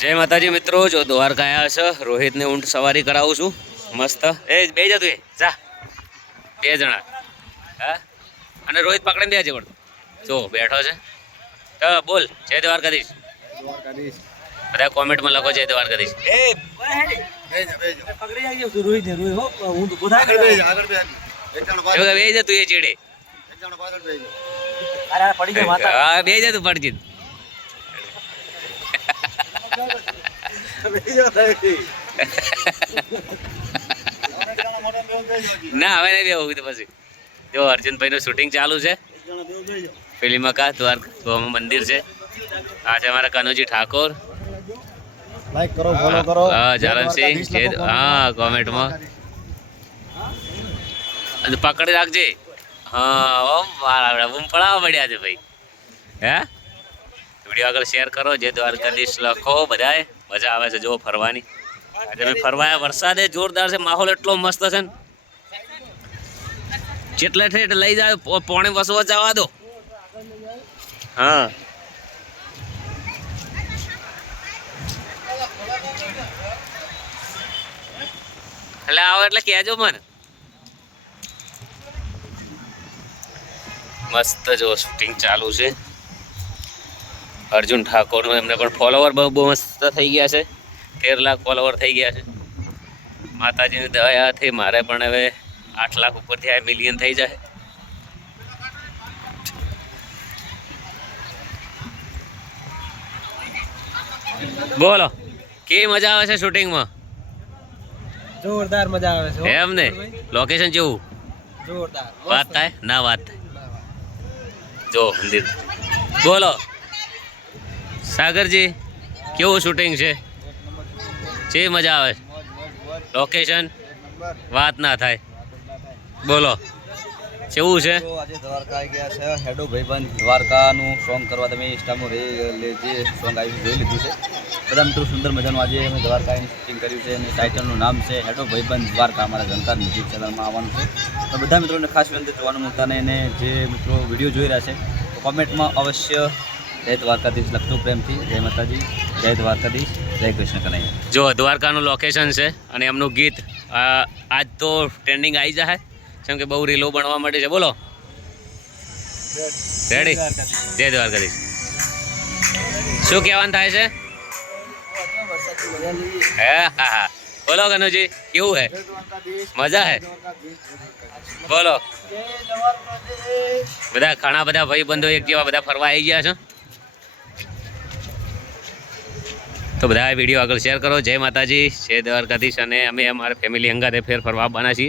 જય માતાજી મિત્રો જો દ્વારકા આવ્યા છે રોહિતને ઊંટ સવારી કરાવું છું. મસ્ત. એ બે જા તું એ. જા. બે જણા. હા? અને રોહિત પકડીને બે છે પડતો જો બેઠો છે. હા બોલ. જય દ્વારકાધીશ. બધા કોમેન્ટમાં લખો જય દ્વારકાધીશ. એ એવું કે બે જા તું. એ ચીડે. હા બે જા તું પડજી ના હવે નહીં બેવું તો પછી. જો અર્જુનભાઈ નું શૂટિંગ ચાલુ છે. ફિલ્મ કા દ્વારકા મંદિર છે. આ છે અમારા કનુજી ઠાકોર. લાઈક કરો ફોલો કરો. હા જાલમસિંહ હા કોમેન્ટમાં. અને પકડી રાખજે. હા ઓમ મારા બૂમ પડાવવા પડ્યા છે ભાઈ. હે? વીડિયો આગળ શેર કરો જે દ્વારકાધીશ લખો બધાએ. મજા આવે છે જો ફરવાની. આજે મેં ફરવા વરસાદ વરસાદે જોરદાર છે માહોલ એટલો મસ્ત છે ને. જેટલે ઠેઠ લઈ જાય પોણે વસવા જવા દો. હા. એટલે આવો એટલે કહેજો મને. મસ્ત જો શૂટિંગ ચાલુ છે. અર્જુન ઠાકોરનું એમને પણ ફોલોવર બહુ બહુ મસ્ત થઈ ગયા છે. તેર લાખ ફોલોવર થઈ ગયા છે. માતાજીની દયાથી મારે પણ હવે આઠ લાખ ઉપરથી આ મિલિયન થઈ જાય. બોલો કેવી મજા આવે છે શૂટિંગમાં? જોરદાર મજા આવે છે. એમ ને? લોકેશન જેવું જોરદાર વાત થાય? ના વાત થાય. જો મંદિર. બોલો. સાગરજી, કેવું શૂટિંગ છે? જે મજા આવે. લોકેશન વાત ના થાય. બોલો. કેવું છે? આજે દ્વારકા આવી ગયા છે. હેડો ભાઈબંધ, દ્વારકાનું સોંગ કરવા તમે ઇન્સ્ટામાં રહી જે સોંગ આવ્યું જોઈ લીધું છે. બધા મિત્રો સુંદર મજાનું આજે અમે દ્વારકા શૂટિંગ કર્યું છે અને ટાઇટલનું નામ છે હેડો ભાઈબંધ, દ્વારકા. અમારા જનતા મ્યુઝિક ચેનલમાં આવવાનું છે. તો બધા મિત્રોને ખાસ વિનંતી, જોવાનું મૂકતા અને જે મિત્રો વીડિયો જોઈ રહ્યા છે કોમેન્ટમાં અવશ્ય જય દ્વારકાધીશ લખજો પ્રેમથી, જય માતાજી, જય દ્વારકાધીશ, જય કૃષ્ણ કનૈયા. જો દ્વારકાનું લોકેશન છે અને એમનું ગીત આજ તો ટ્રેન્ડિંગ આવી જાય કેમ કે બહુ રીલો બનવા માંડી છે. બોલો. રેડી જય દ્વારકાધીશ. શું કહેવાનું થાય છે? બોલો કનુજી, કેવું હે? મજા હે? બોલો. બધા ઘણા બધા ભાઈ બંધો એક જેવા બધા ફરવા આવી ગયા છે? તો બધા વીડિયો આગળ શેર કરો. જય માતાજી, જય દ્વારકાધીશ અને અમે અમારા ફેમિલી અંગાતે ફેર ફરવા આવવાના છીએ.